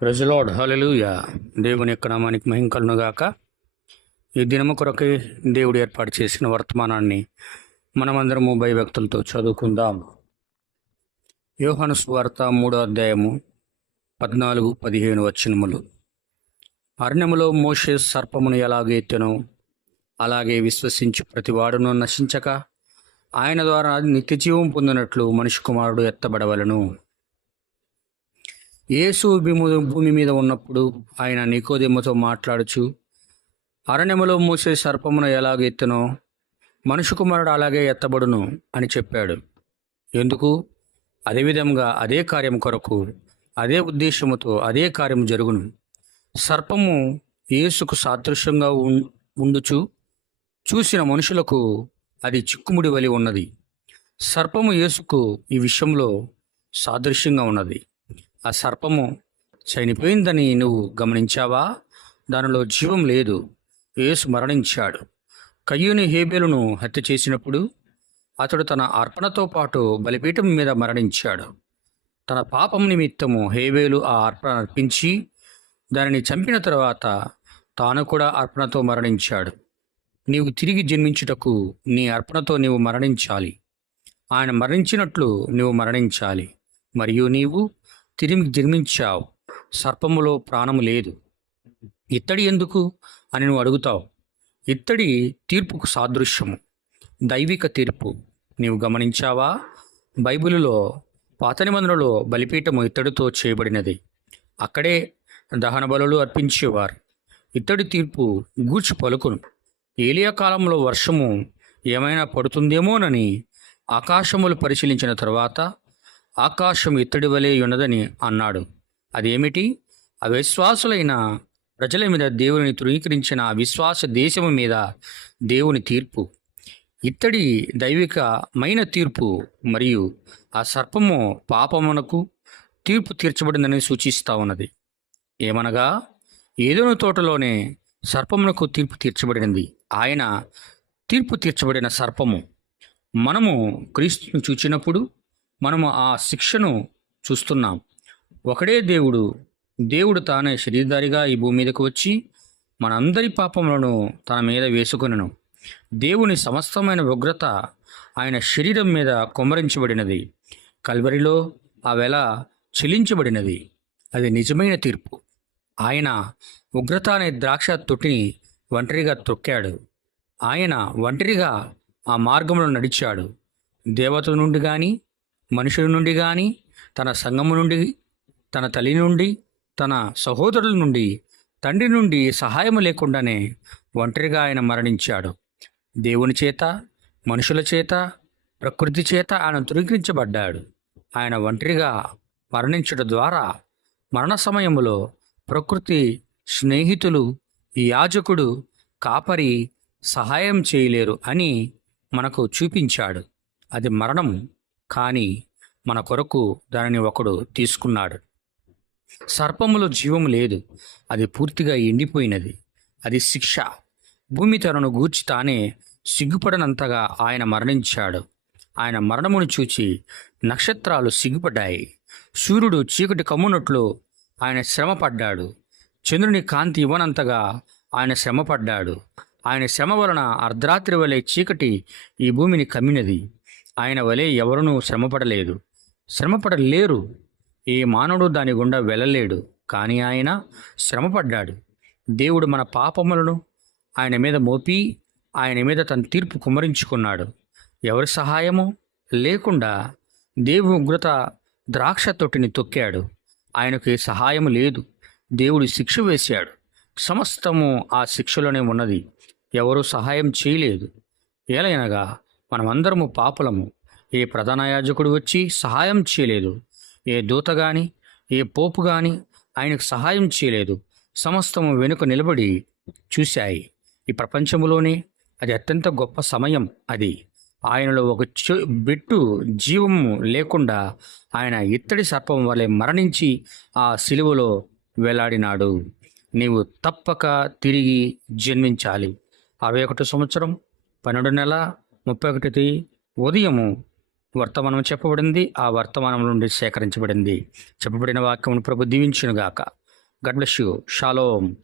ప్రజలోడ్ హలలుయ దేవుని యొక్క నామానికి మహింకలను గాక. ఈ దినము కొరకై దేవుడు ఏర్పాటు చేసిన వర్తమానాన్ని మనమందరము భయభక్తులతో చదువుకుందాం. యోహాను స్వార్త మూడో అధ్యాయము పద్నాలుగు పదిహేను వచనములు. అరణ్యములో మోషే సర్పమును ఎలాగ ఎత్తెనో అలాగే విశ్వసించి ప్రతివాడును నశించక ఆయన ద్వారా నిత్యజీవం పొందినట్లు మనిషి కుమారుడు ఎత్తబడవలను. యేసు భూమి భూమి మీద ఉన్నప్పుడు ఆయన నికోదేముతో మాట్లాడుచు అరణ్యములో మూసే సర్పమును ఎలాగ ఎత్తునో మనుషు కుమారుడు అలాగే ఎత్తబడును అని చెప్పాడు. ఎందుకు? అదేవిధంగా అదే కార్యం కొరకు అదే ఉద్దేశముతో అదే కార్యం జరుగును. సర్పము యేసుకు సాదృశ్యంగా ఉం- ఉండుచు చూసిన మనుషులకు అది చిక్కుముడి వలి ఉన్నది. సర్పము యేసుకు ఈ విషయంలో సాదృశ్యంగా ఉన్నది. ఆ సర్పము చనిపోయిందని నువ్వు గమనించావా? దానిలో జీవం లేదు. యేసు మరణించాడు. కయ్యూని హేబేలును హత్య చేసినప్పుడు అతడు తన అర్పణతో పాటు బలిపీఠం మీద మరణించాడు. తన పాపం నిమిత్తము హేబేలు ఆ అర్పణ అర్పించి దానిని చంపిన తర్వాత తాను కూడా అర్పణతో మరణించాడు. నీవు తిరిగి జన్మించుటకు నీ అర్పణతో నీవు మరణించాలి. ఆయన మరణించినట్లు నీవు మరణించాలి. మరియు నీవు తిరిగి జన్మించావు. సర్పములో ప్రాణము లేదు. ఇత్తడి ఎందుకు? అని నువ్వు అడుగుతావు. ఇత్తడి తీర్పుకు సాదృశ్యము. దైవిక తీర్పు. నీవు గమనించావా? బైబిలులో పాత నిబంధనలో బలిపీఠము ఇత్తడితో చేయబడినది. అక్కడే దహన బలులు అర్పించేవారు. ఇత్తడి తీర్పు గూర్చి పలుకును. ఏలియా కాలంలో వర్షము ఏమైనా పడుతుందేమోనని ఆకాశములు పరిశీలించిన తర్వాత ఆకాశం ఇత్తడి వలె ఉన్నదని అన్నాడు. అదేమిటి? అవిశ్వాసులైన ప్రజల మీద దేవుని ధృవీకరించిన విశ్వాస దేశము మీద దేవుని తీర్పు. ఇత్తడి దైవికమైన తీర్పు మరియు ఆ సర్పము పాపమునకు తీర్పు తీర్చబడిందని సూచిస్తూ ఉన్నది. ఏమనగా ఏదోను తోటలోనే సర్పమునకు తీర్పు తీర్చబడినది. ఆయన తీర్పు తీర్చబడిన సర్పము. మనము క్రీస్తును చూచినప్పుడు మనము ఆ శిక్షను చూస్తున్నాం. ఒకడే దేవుడు దేవుడు తానే శరీరధారిగా ఈ భూమి మీదకు వచ్చి మనందరి పాపములను తన మీద వేసుకొనెను. దేవుని సమస్తమైన ఉగ్రత ఆయన శరీరం మీద కుమ్మరించబడినది. కల్వరిలో ఆ వెల చెలించబడినది. అది నిజమైన తీర్పు. ఆయన ఉగ్రత అనే ద్రాక్ష తొట్టిని ఒంటరిగా తొక్కాడు. ఆయన ఒంటరిగా ఆ మార్గంలో నడిచాడు. దేవత నుండి కానీ మనుషుల నుండి కానీ తన సంఘము నుండి తన తల్లి నుండి తన సహోదరుల నుండి తండ్రి నుండి సహాయము లేకుండానే ఒంటరిగా ఆయన మరణించాడు. దేవుని చేత మనుషుల చేత ప్రకృతి చేత ఆయన ధృవీకరించబడ్డాడు ఆయన ఒంటరిగా మరణించడం ద్వారా మరణ సమయంలో ప్రకృతి స్నేహితులు యాజకుడు కాపరి సహాయం చేయలేరు అని మనకు చూపించాడు. అది మరణం. కానీ మన కొరకు దానిని ఒకడు తీసుకున్నాడు. సర్పములో జీవము లేదు. అది పూర్తిగా ఎండిపోయినది. అది శిక్ష. భూమి తనను గూర్చి తానే సిగ్గుపడనంతగా ఆయన మరణించాడు. ఆయన మరణమును చూచి నక్షత్రాలు సిగ్గుపడ్డాయి. సూర్యుడు చీకటి కమ్మునట్లు ఆయన శ్రమపడ్డాడు. చంద్రుని కాంతి ఇవ్వనంతగా ఆయన శ్రమపడ్డాడు. ఆయన శ్రమ వలన అర్ధరాత్రి వలె చీకటి ఈ భూమిని కమ్మినది. ఆయన వలె ఎవరునూ శ్రమపడలేదు. శ్రమపడలేరు. ఏ మానవుడు దాని గుండా వెళ్ళలేడు. కానీ ఆయన శ్రమపడ్డాడు. దేవుడు మన పాపములను ఆయన మీద మోపి ఆయన మీద తన తీర్పు కుమ్మరించుకున్నాడు. ఎవరి సహాయము లేకుండా దేవు ఉగ్రత ద్రాక్ష తొట్టిని తొక్కాడు. ఆయనకు సహాయం సహాయము లేదు. దేవుడు శిక్ష వేశాడు. సమస్తము ఆ శిక్షలోనే ఉన్నది. ఎవరూ సహాయం చేయలేదు. ఎలాగనగా మనమందరము పాపులము. ఏ ప్రధాన యాజకుడు వచ్చి సహాయం చేయలేదు. ఏ దూత గాని ఏ పోపు గాని ఆయనకు సహాయం చేయలేదు. సమస్తము వెనుక నిలబడి చూశాయి. ఈ ప్రపంచంలోనే అది అత్యంత గొప్ప సమయం అది. ఆయనలో ఒక బిట్టు జీవము లేకుండా ఆయన ఇత్తడి సర్పం వలె మరణించి ఆ సిలువలో వేలాడినాడు. నీవు తప్పక తిరిగి జన్మించాలి. అరవై ఒకటో సంవత్సరం పన్నెండు నెల ముప్పై ఒకటి ఉదయము. వర్తమానం చెప్పబడింది ఆ వర్తమానం నుండి సేకరించబడింది. చెప్పబడిన వాక్యమును ప్రభు దీవించునుగాక. God bless you. షాలోమ్